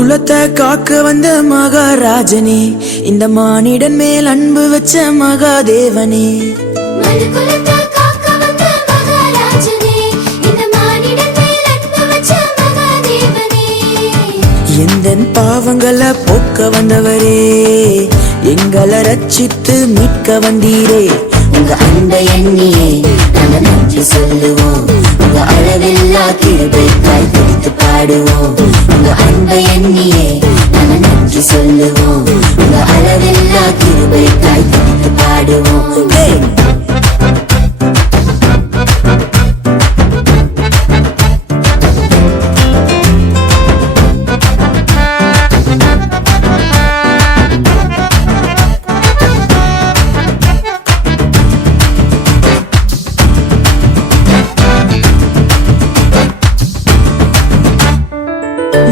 குலத்தை காக்க வந்த மகாராஜனே, இந்த மானிடன் மேல் அன்பு வச்ச மகாதேவனே. எந்தன் பாவங்களை போக்க வந்தவரே, எங்களை ரட்சித்து மீட்க வந்தீரே. உங்க அன்பை எண்ணியே நாங்க நன்றி சொல்லுவோம், உங்க அளவில்லா கிருபைக்காய் துதித்து பாடுவோம். உங்க அன்பை எண்ணியே நாங்க நன்றி சொல்லுவோம், உங்க அளவில்லா கிருபைக்காய் துதித்து பாடுவோம்.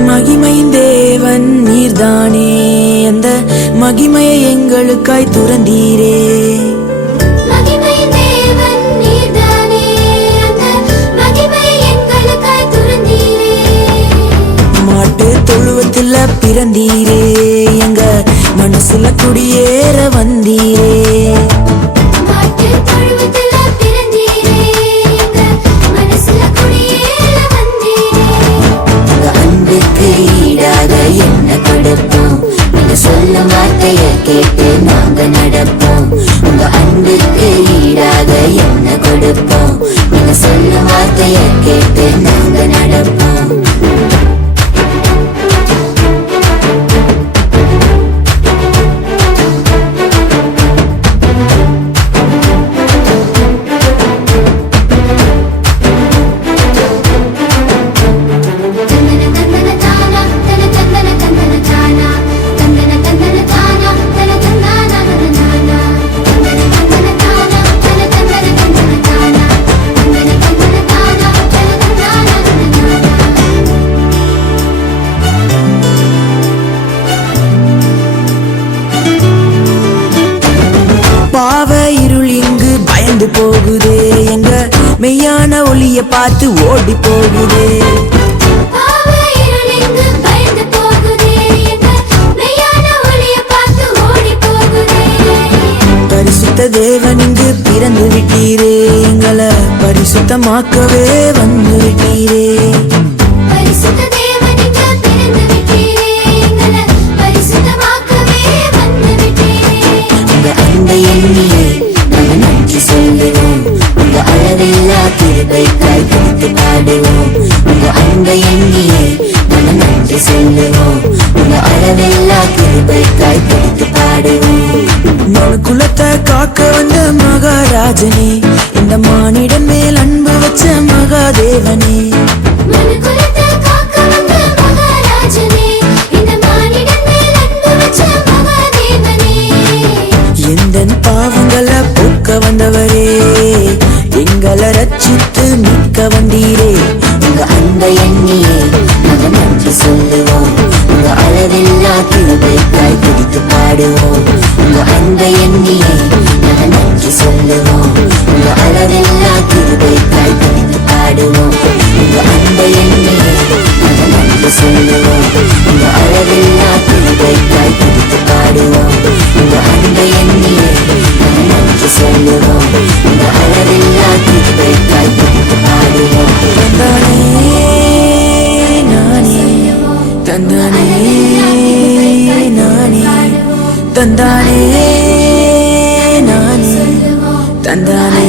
மகிமையின் தேவன் நீர்தானே, அந்த மகிமையை எங்களுக்காய் துறந்தீரே. மாட்டு தொழுவத்தில் பிறந்தீரே, எங்க மனசுல குடியேற வந்தீரே. சொல்லும் வார்த்தையை கேட்டு நாங்க நடப்போம், உங்க அன்புக்கு ஈடாக என்ன கொடுப்போம். நீங்க சொல்லும் வார்த்தையை கேட்டு நாங்க நடப்போம். பாவ இருள் இங்கு பயந்து போகுதே, எங்க மெய்யான ஒளிய பார்த்து ஓடி போகுதே. பரிசுத்த தேவன் இங்கு பிறந்து விட்டீரே, எங்களை பரிசுத்தமாக்கவே வந்து விட்டீரே. நன்றி சொல்லுவோம், உங்க அளவில்லா கிருபைக்காய் துதித்து பாடுவோம். உங்க அன்பை எண்ணியே நாங்க நன்றி சொல்லுவோம், உங்க அளவில்லா கிருபைக்காய் துதித்து பாடுவோம். மனு குலத்தை காக்க வந்த மகாராஜனே, இந்த மானிடன் மேல் அன்பு வச்ச மகாதேவனே. எந்தன் பாவங்களை போக்க வந்தவரே, எங்களை ரட்சித்து மீட்க வந்தீரே. உங்க அன்பை எண்ணியே நாங்க நன்றி சொல்லுவோம், உங்க அளவில்லா கிருபைக்காய் துதித்து பாடுவோம். உங்க அன்பை எண்ணியே நாங்க நன்றி சொல்லுவோம், உங்க அளவில்லா கிருபைக்காய் துதித்து பாடுவோம். உங்க அன்பை எண்ணியே நாங்க நன்றி சொல்லுவோம், உங்க அளவில்லா கிருபைக்காய் துதித்து பாடுவோம். உங்க அன்பை எண்ணியே நாங்க நன்றி சொல்லுவோம், உங்க அளவில்லா கிருபைக்காய் துதித்து பாடுவோம். தந்தானே நானே, தந்தானே நானே, தந்தானே நானே, தந்தானே